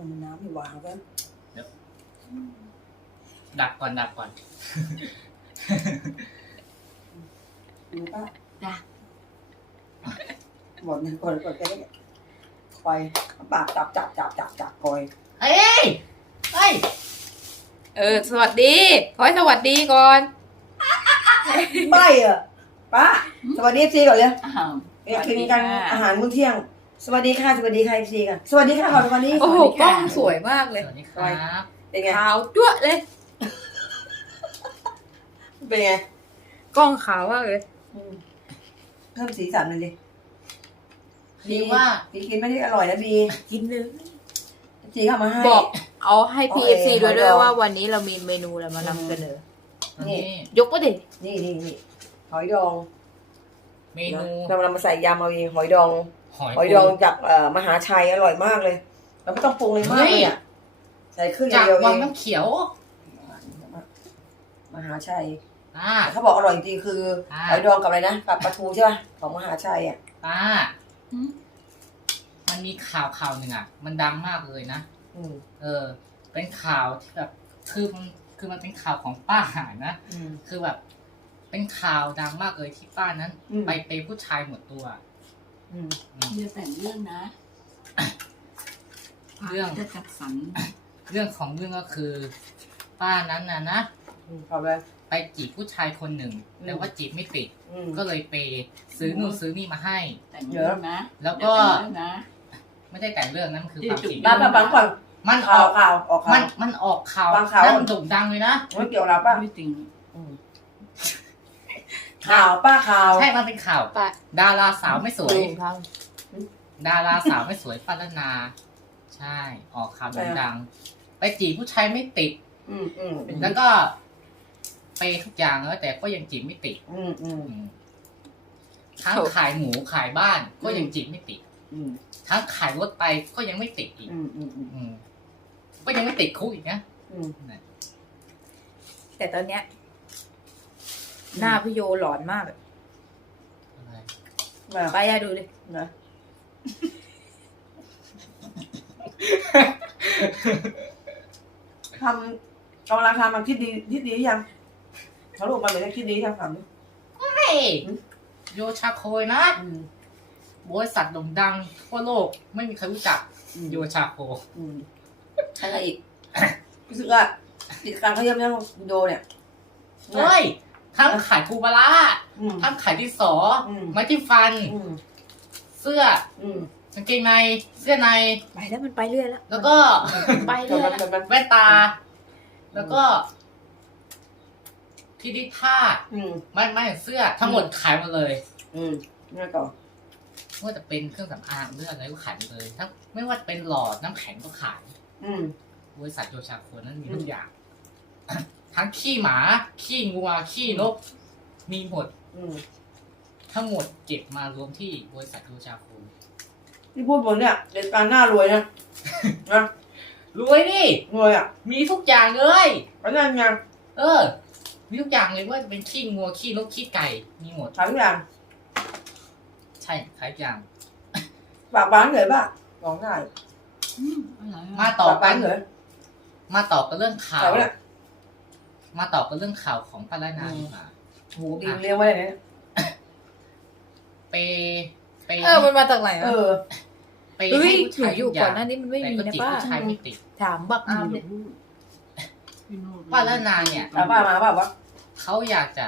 มันน้ำไม่วางกันดับก่อนดับก่อนดูป้าจ้ะหมดหนึ่งคนกดไปได้คอยปากจับจับจับจับจับคอยเฮ้ยเฮ้ยเออ สวัสดี ขอให้สวัสดีก่อนไม่อะป้าสวัสดีซีก่อนเลยอ้าวเอ้ยกินกันอาหารมื้อเที่ยง สวัสดีค่ะ สวัสดีค่ะซีกันสวัสดีค่ะขอสวัสดีโอ้โหสวัสดีกล้ค่ะองสวยมากเลยสวัสดีครับเป็นไงขาวจั๊วะเลย เป็นไงกล้องขาวมากเลยอืมเพิ่มสีสันหน่อยดิพี่ว่าบีกินไม่ได้อร่อยนะบีกินเลยจีเข้ามาให้บอกเอาให้โอพีเคเอฟซีด้วยด้วยขอลองว่าวันนี้เรามีเมนูอะไรมานำเสนอนี่นี่ยกก็ดินี่นี่นี่หอยดอง เมนูเราเรามาใส่ยำเอาเองหอยดอง หอยหอยดองจากเอ่อมหาชัยอร่อยมากเลย เราไม่ต้องปรุงเลยมากเลยอะใส่เครื่องอจาย่ากงเดียวเอวังงน้ำเขียวมหาชัยป้า เขาบอกอร่อยจริงๆคืออ่าหอยดองกับอะไรนะกับปลาทูใช่ป่ะของมหาชัยอะป้ามันมีข่าวข่าวหนึ่งอะ มันดังมากเลยนะ อืมเออ เป็นข่าวที่แบบ คือมันคือมันเป็นข่าวของป้าหานะ อืม คือแบบ เป็นข่าวดังมากเลยที่ป้านั้น อืม ไปเปย์ผู้ชายหมดตัว อืมอืมเรื่องแต่งเรื่องนะเรื่อง จะจัดสรรเรื่องของเรื่องก็คือ ป้านั้นน่ะนะ อืมขอบเลย ไปจีบผู้ชายคนหนึ่ง อืม แต่ว่าจีบไม่ติด อืม ก็เลยเปย์ซื้อนู่นซื้อนี่มาให้ แต่งเรื่องนะแล้วก็แต่งเรื่องนะ ไม่ได้แต่งเรื่องนั้นมันคือความจริงบ้าบ้าบังก่อนมันอข่าอวกข่าวออกข่ามัว นมันออกข่าวบางข่าวนั่นโด่งดังเลยนะ ไม่เกี่ยวเราป่ะ ไม่จริงอืม ข่าวป้าข่าว ใช่มันเป็นข่าวป้าดาราสาวไม่สวยดูครับดาราสาวไม่สวยป้าละนา ใช่ ออกข่าวโด่งดัง ไปจีบผู้ชายไม่ติด อืมอืมอืมแล้วก็เปย์ทุกอย่างแล้วแต่ก็ยังจีบไม่ติดอืมอืมอืมทั้งขายหมูขายบ้านก็ยังจีบไม่ติดอืมทั้งขายรถไปก็ยังไม่ติดอีกอืมอืมอืมอืมก็ยังไม่ติดคุกอีกนะอืมแต่ตอนเนี้ย หน้าพี่โยหลอนมากอะอะไรแบบไปอะดูดินะทำกำลังทำมันคิดดีคิดดีหรือยังเขาลูกมาเลยคิดดียังถามดิเฮ้ยโยชาโคยนะอืม บริษัทโด่งดังทั่วโลกไม่มีใครรู้จักอืม โยชาโคอืมอะไรอีก รู้สึกว่ากิจการเขาเยอะนะโดเนี่ย เฮ้ย ทั้งขายทูบาร่าอืม ทั้งขายที่สออม ไม้จิ้มฟัน อืมเสื้ออืมกางเกงในเสื้อใน ไปแล้วมันไปเรื่อยแล้วแล้วก็ ไปเรื่อยมันมันแว่นตา แล้วก็ ที่ดิผ้าอืมไม่ไม่เสื้อ ทั้งหมดขายหมดเลยอืมนี่ต่อไม่ว่าจะเป็นเครื่องสำอางเรื่องอะไรก็ขายหมดเลยทั้งไม่ว่าจะเป็นหลอดน้ำแข็งก็ขายอืม บริษัทโยชาโคนั้นมีทุกอย่าง ทั้งขี้หมา ขี้งัว ขี้นก มีหมด อืมทั้งหมดเก็บมารวมที่บริษัทโยชาโคที่พูดบนเนี่ยเด็กการหน้ารวยนะ นะรวยดิรวยอะมีทุกอย่างเลย เพราะฉะนั้นไงเออ มีทุกอย่างเลยว่าจะเป็นขี้งัว ขี้นก ขี้ไก่ มีหมดขายทุกอย่างใช่ขายทุกอย่างฝากบ้านเลยป่ะลองได้อืมอร่อยมาอะต่อฝากกับ้านนเลยมาต่อกันเรื่องข่าวขายเนี่ย มาต่อกันเรื่องข่าวของป้าละนาดีกว่าโหดีเลี้ยงไว้เลยเนี่ยเปเปเออมันมาจากไหนเออะอเปเฮ้ยให้ผู้หนูชายอทุยู่กอก่อย่างนหน้านี้มันไม่แต่มีก็นะจีบป้าผู้ชายไม่ติดถามบักอามเนี่ยป้าละนาเนี่ยตาป้ามาป่ะวะเขาอยากจะ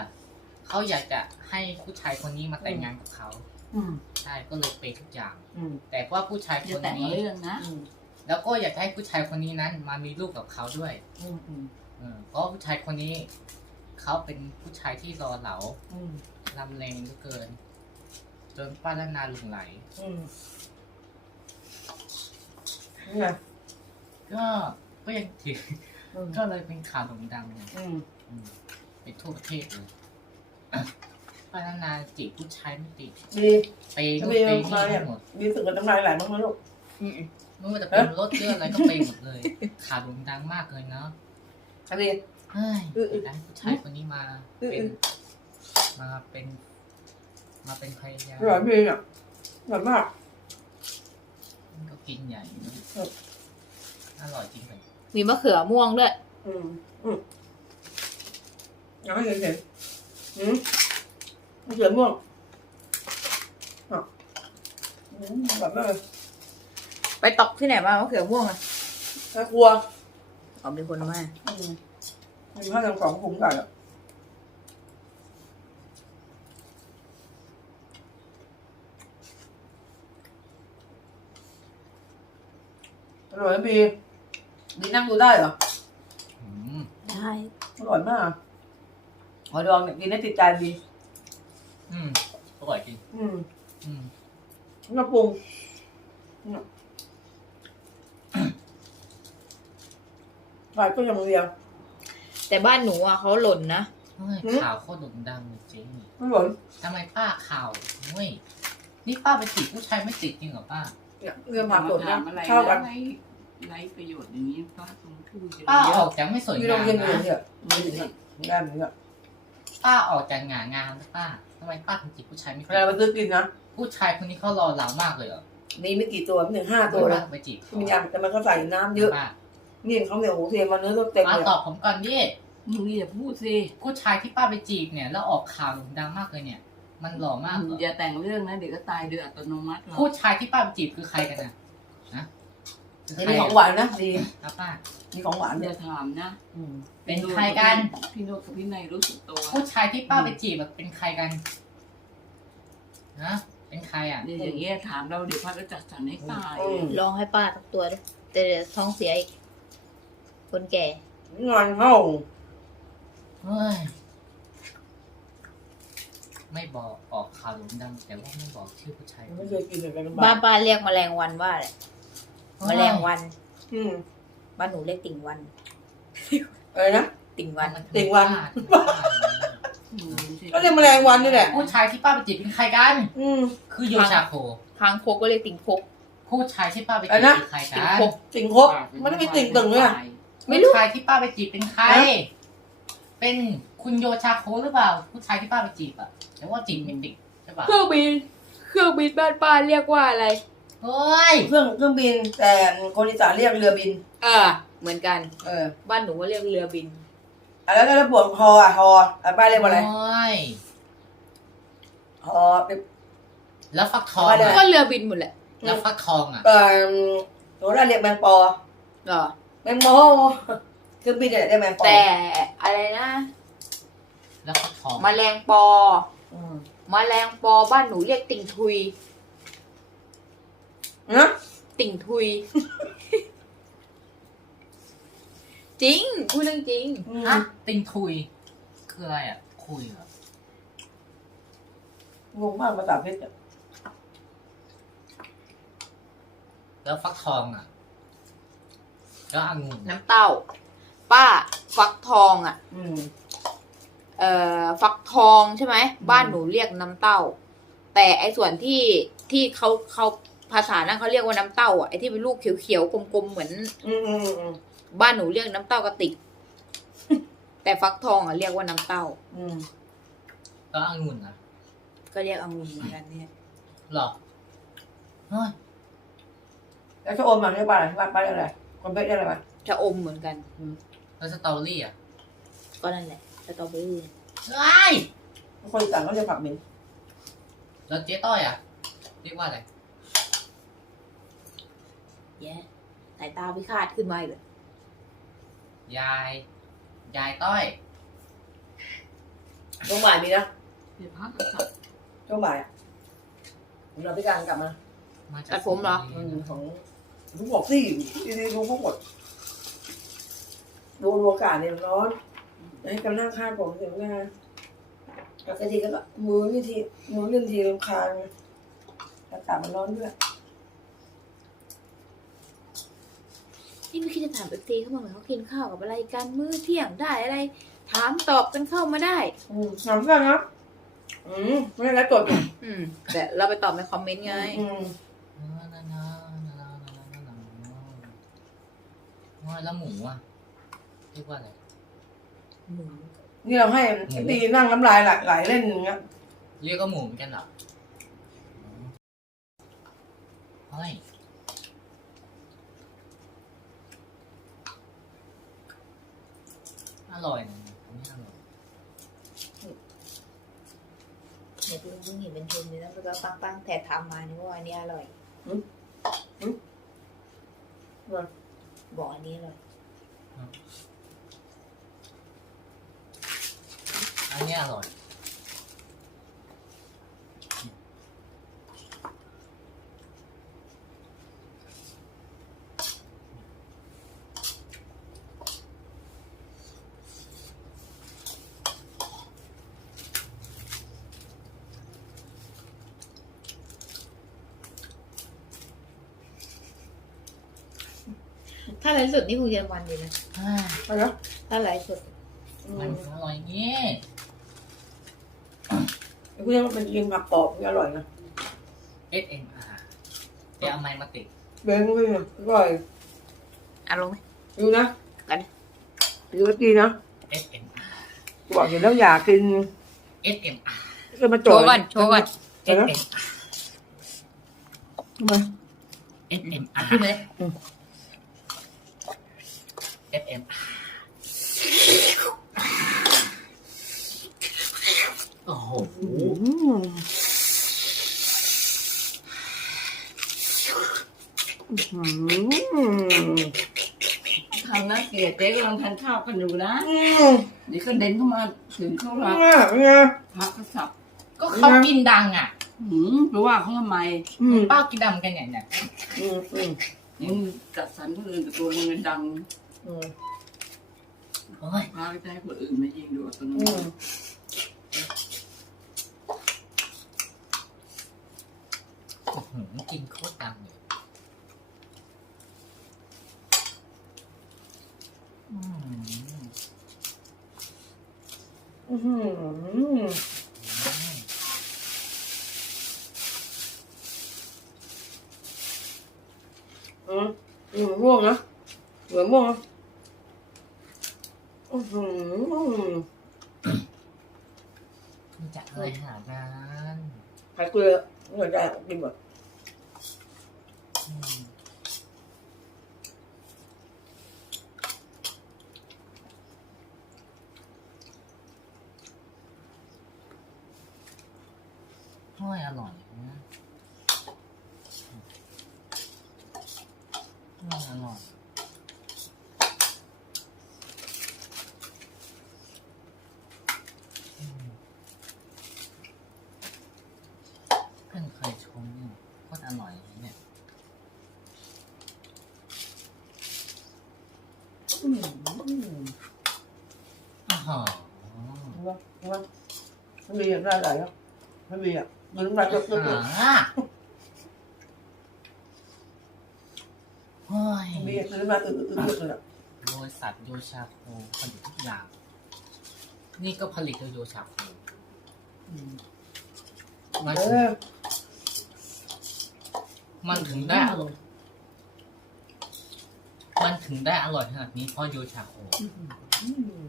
เขาอยากจะให้ผู้ชายคนนี้มาแต่งงานกับเขาอืมใช่ก็เลยเปย์ทุกอย่างอืมแต่ว่าผู้ชายคจะนแต่งนี้เรื่องนะอืมแล้วก็อยากจะให้ผู้ชายคนนี้นั้น มามีลูกกับเขาด้วยอืมอืม เออเพราะผู้ชายคนนี้เขาเป็นผู้ชายที่รอเหลาอืมลำเลงเหลือเกิน จนป้าละนาหลงไหล อืมนี่ไงก็ก็ยังถืออืมก็เลยเป็นข่าวโด่งดังไงอืมอืมไปทั่วประเทศเลยป้าละนาจีบผู้ชายไม่ติดดีเปย์นู่นทำไมเปย์มานี่เนี่ยทั้งหมดดีสึกว่าน้ำลายไหลบ้างไหมลูกอืมไม่ว่าจะเป็นรถเรื่องอะไรก็เปย์หมดเลยข่าวโด่งดังมากเลยเนาะ อันนี้เฮ้ยเออเออได้ผู้ชายคนนี้มาเออเป็เอนอ มาเป็น มาเป็นภรรยาอร่อยดีอะอร่อยมากก็กินใหญ่เนอะอร่อยจริงเลยมีมะเขือม่วงด้วย อืมอืมยังไม่เห็นเห็นอืมมะเขือม่วงอะอืมแบบนั้นเลยไปตอกที่ไหนมามะเขือม่วงอะแม่ครัว อ๋อมีคนมาอืมมีข้าวยังสองถุงใหญ่อะอร่อยไหมบีบีนั่งดูได้เหรอ อืมได้อร่อยมากหอยดองเนี่ยกินได้ติดใจบีอืมอร่อยจริงอืม อืม แล้วก็ปรุงเนี่ย ใส่ก็ยังเรียว แต่บ้านหนูอะเขาหล่นนะเฮ้ยหืม ข่าวโคตรโด่งดังเลยเจ๊งไม่หล่นทำไมป้าข่าวเว้ยนี่ป้าไปติดผู้ชายไม่ติดจริงเหรอป้า เนี่ยเรื่องผักสดนะถามอะไรเข้ากันไรไรประโยชน์อย่างนี้ป้าคงพูดเยอะป้าออกจากไม่สวยมีโรงงามเรียนอยู่นะเนี่ยไม่ถึงอะไม่ได้เหมือนกันป้าออกจากงานงานนะป้าทำไมป้าถึงจีบผู้ชายไม่เวติลาดไปซื้อกินนะผู้ชายคนนี้เขารอเรามากเลยเหรอมีไม่กี่ตัวไม่ถึงห้าตัวป้านะไปจีบเขามียำแต่มันก็ใส่น้ำเยอะป้า นี่เขาเนี่ยโอ้โหเทมาเนื้อเต็มป้าเลยตอบผมก่อนดิมึงอย่าพูดสิผู้ชายที่ป้าไปจีบเนี่ย แล้วออกข่าวโด่งดังมากเลยเนี่ย มันหล่อมากเหรออย่าแต่งเรื่องนะเดี๋ยวก็ตายโดยอัตโนมัติหรอกผู้ชายที่ป้าไปจีบคือใครกันนะนะคือนี่ใครมีของหวานนะดีครับป้า มีของหวานอเนี่ยย่าถามนะอืมเป็นใครกัน พี่โนกกับพี่นายรู้สึกตัวผู้ชายที่ป้าไปจีบแบบเป็นใครกันนะเป็นใครอะเดี๋ยวอย่างเงี้ยถามเราเดี๋ยวพัดก็จัดสรรให้ตายอืมลองให้ป้าสักตัวดิแต่เดี๋ยวท้องเสียอีก คนแก่งานเข้าเฮ้ยไม่บอกออกข่าวโด่งดัง แต่ว่าไม่บอกชื่อผู้ชายไม่เคยกินเลยกันบ้านป้าเรียกแมลงวันว่าอะไรแมลงวันอืมบ้านหนูเรียกติ่งวันอะไรนะ ติ่งวันติ่งวันอืมสิก็เรียกแมลงวันนี่แหละ ผู้ชายที่ป้าไปจีบเป็นใครกัน อืม คือโยชาโคคางคกก็เรียกติ่งคก ผู้ชายที่ป้าไปอะจีไรบนะเป็นใครติ่กังนคก ติ่งคกมันไม่มีติ่งตึงเลยอะ ไม่รู้ ผู้ชายที่ป้าไปจีบเป็นใคร ฮะ เป็นคุณโยชาโคหรือเปล่า ผู้ชายที่ป้าไปจีบอะ แต่ว่าจีบไม่ติดใช่ป่ะเครื่องบิน เครื่องบินบ้านป้าเรียกว่าอะไร เฮ้ย เครื่องเครื่องบินแต่คนอีสานเรียกเรือบิน เออ เหมือนกัน เออบ้านหนูก็เรียกเรือบิน อะแล้วแล้วปวดคออะคออะป้าเรียกว่าอะไรโอ้ยคอเป็น แล้วฟักทองว่าได้ อะก็เรือบินหมดแหละแล้วฟักทองอะเอ่อโหนูได้เรียกแมงปอ เหรอ แมงโมเครื่องบินเนี่ยเรียกแมงปอแต่อะไรนะแล้วฟักทองแมลงปออืมแมลงปอบ้านหนูเรียกติ่งทุย นะ ติ่งทุย จริงพูดเรื่องจริงอืมฮะติงทุย คืออะไรอะ คุยเหรอ งงมากภาษาเพชรอะแล้วฟักทองอะ แล้วองุ่นน้ำเต้า ป้าฟักทองอะ อืม เอ่อฟักทองใช่ไหม บ้านหนูเรียกน้ำเต้า แต่ไอ้ส่วนที่ที่เขาเขาภาษานั้นเขาเรียกว่าน้ำเต้าอะไอ้ที่เป็นลูกเขียวๆกลมๆเหมือน อืมอืมอืมบ้านหนูเรียกน้ำเต้ากระติก แต่ฟักทองอะเรียกว่าน้ำเต้า อืมแล้วองุ่นอะก็เรียกองุ่นเหมือนกันเนี่ยหรอเฮ้ยแล้วชะอมมันเรียกว่าอะไรป้าป้าเรียกอะไร คนเพชรเรียกอะไรวะจะอมเหมือนกัน แล้วสตรอเบอรี่อะก็นั่นแหละสตรอเบอรี่เฮ้ยคนอีสานเขาเรียกผักเหม็นแล้วเจ๊ต้อยอะ เรียกว่าอะไร แย่สายตาพิฆาตขึ้นมาอีกเลยยาย ยายต้อย ช่วงบ่ายมีนะเดี๋ยวพัดก็จัดช่วงบ่ายอะเราพิการกลับมา มาจาก ตัดผมเหรอ อืมของ ทุกบอกสิดีๆดูพวกหมดดูดูอากาศเนี่ยร้อนให้กำลังคาดผมเสียงหน้าปกติก็มือนี่ทีมือเล่นทีรำคาญอากาศมันร้อนด้วยนี่ไม่คิดจะถามเอฟซีเขาบ้างเหรอเขากินข้าวกับอะไรกันมื้อเที่ยงได้อะไร ถามตอบกันเข้ามาได้ อืมถามเพื่อนนะอืมไม่ได้แล้วตรวจอยู่อืมแต่เราไปตอบในคอมเมนต์ไง อืม อยแล้วหมูอะเรียกว่าอะไรนี่เราให้ตีนั่งน้ำลายไหลเล่นอย่างเงี้ยเรียกก็หมูเหมือนกันหรอเฮ้ยอร่อยนี่อร่อยเดี๋ยวเพิ่งเห็นเป็นทุนเลยนะแล้วก็ปังปังแต่ทำมาเนี่ยว่าอันนี้อร่อยอืมอืม บอกอันนี้เลยอันนี้อร่อย ถ้าไลฟ์สดนี่คงจะมันอยู่นะอ่าไปแล้วถ้าไลฟ์สดอืมันมอร่อยงี้กูยังมันกินผักกรอบมันอร่อยนะ SMR ไปเอาไม้มาติดเบงไม่อร่อยอะลงไหมดูนะกันดูก็ดีนะ SMR กูบอกอยู่แล้วอยากกิน SMR ก็มาโชจ่อว์ก่อนโชว์ก่อนเห็นไหม SMR ทำไม SMR ขึ้นเลย SMR โอ้โหอืมอืมทำน่าเกลียดเจ๊กำลังทานข้าวกันอยู่นะอืมเดี๋ยวก็เดินเข้ามาถึงเข้ามาเนี่ยเนี่ยพักก็สับก็เขากินดังอะหืมไปว่าเขาทำไมอืมป้ากินดังกันอย่างเนี้ยอืมอืมยังจัดสรรคนอื่นแต่ตัวเงินดัง อืมโอ้ยพาไปให้คนอื่นมายิงดูตัวนู้อืมนอื้อหือกินโคตรดังเลยอืมอืมอืมอืมม่วงนะเหลือม่วงนะ อืมมันจะอะไรขนาดนั้นใครเกลือเหมือนได้กินหมดอืมโอ้ยอร่อยนะอร่อยอร่อยอืมเพิ่งเคยชมเนี่ยโคตรอร่อยเลยเนี่ย อืมอืม อ๋อ เห็ นปะเห็นปะไม่มีอะไรไหลอะไม่มีอะมันน้ำลายเยอะเยอะเยอะอ่าโอ้ยมีมันน้ำลายเยอะเยอะเยอะเลยอะบริษัทโยชาโคผลิตทุกอย่าง นี่ก็ผลิตโดยโยชาโคอืมมันเอถึงอมันถึงได้อร่อยมันถึงได้อร่อยขนาดนี้เพราะโยชาโคอืม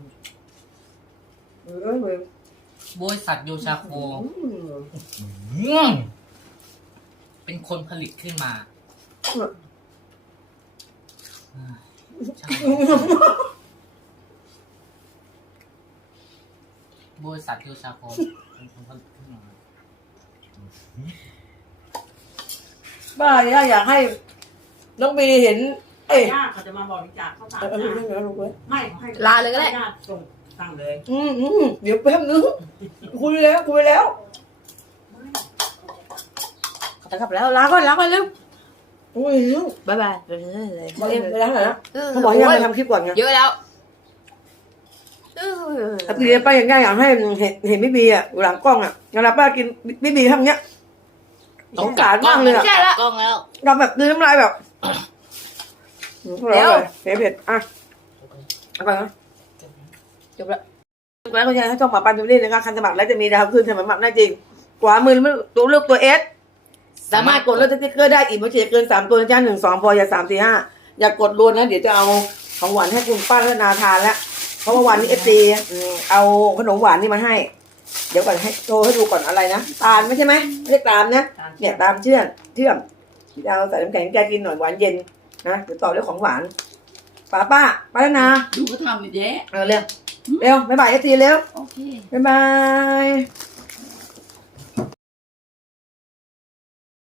เออเออเออบริษัทโยชาโค อืมอืมเป็นคนผลิตขึ้นมาอ่าใช่บริษัทโยชาโคเป็นคนผลิตขึ้นมา บ้าเนี่ยอยากให้น้องบีเห็น เอ้ยญาติเขาจะมาบริจาคข้าวสารเออเออนะเออเออเออไม่ขอให้ลาเลยก็ได้ ญาติส่ง สั่งเลย อืมอืมเดี๋ยวแป๊บนึงคุยแล้วคุยแล้วจะกลับแล้วลาก่อนลาก่อนเร็วโอ้ยบ๊ายบายไปเลยเลยบอกเองไปแล้วเหรอเออเขาบอกให้มาทำคลิปก่อนไงเยอะแล้วเออแต่ปีนี้ป้ายังได้อยากให้เห็นเห็นพี่บีอะอยู่หลังกล้องอะเวลาป้ากินพี่บีทำเงี้ยสงสารมากเลยอะใช่ละกล้องแล้วเราแบบดื้อน้ำลายแบบเร็วเผ็ดเผ็ดอะเอาไปนะ จบละจบแล้วคุณยายให้ช่องหมาปันดูนี่นะคะคันสมัครแล้วจะมีดาวขึ้นสมัครได้จริงขวามือไม่ตัวเลือกตัวเอสสามารถกดเลือกสติ๊กเกอร์ได้อีกไม่ใช่เกินสามตัวนะจ้าหนึ่งสองพออย่าสามสี่ห้าอย่ากดรวนนะเดี๋ยวจะเอาของหวานให้คุณป้าและนาทานแล้วเพราะว่าวันนี้เอฟซีเอาขนมหวานนี่มาให้ เดี๋ยวก่อนให้โชว์ให้ดูก่อนอะไรนะตาลไม่ใช่ไหมไม่ใช่ตาลนะเนี่ยตามเชื่อมเชื่อมจะเอาใส่น้ำแข็งแกกินหน่อยหวานเย็นนะเดี๋ยวต่อด้วยของหวานป้าป้าป้าแล้วนะดูเขาทำไปเจ๊เออเรื่อง เร็วบ๊ายบายเอฟซีเร็วโอเค บ๊ายบาย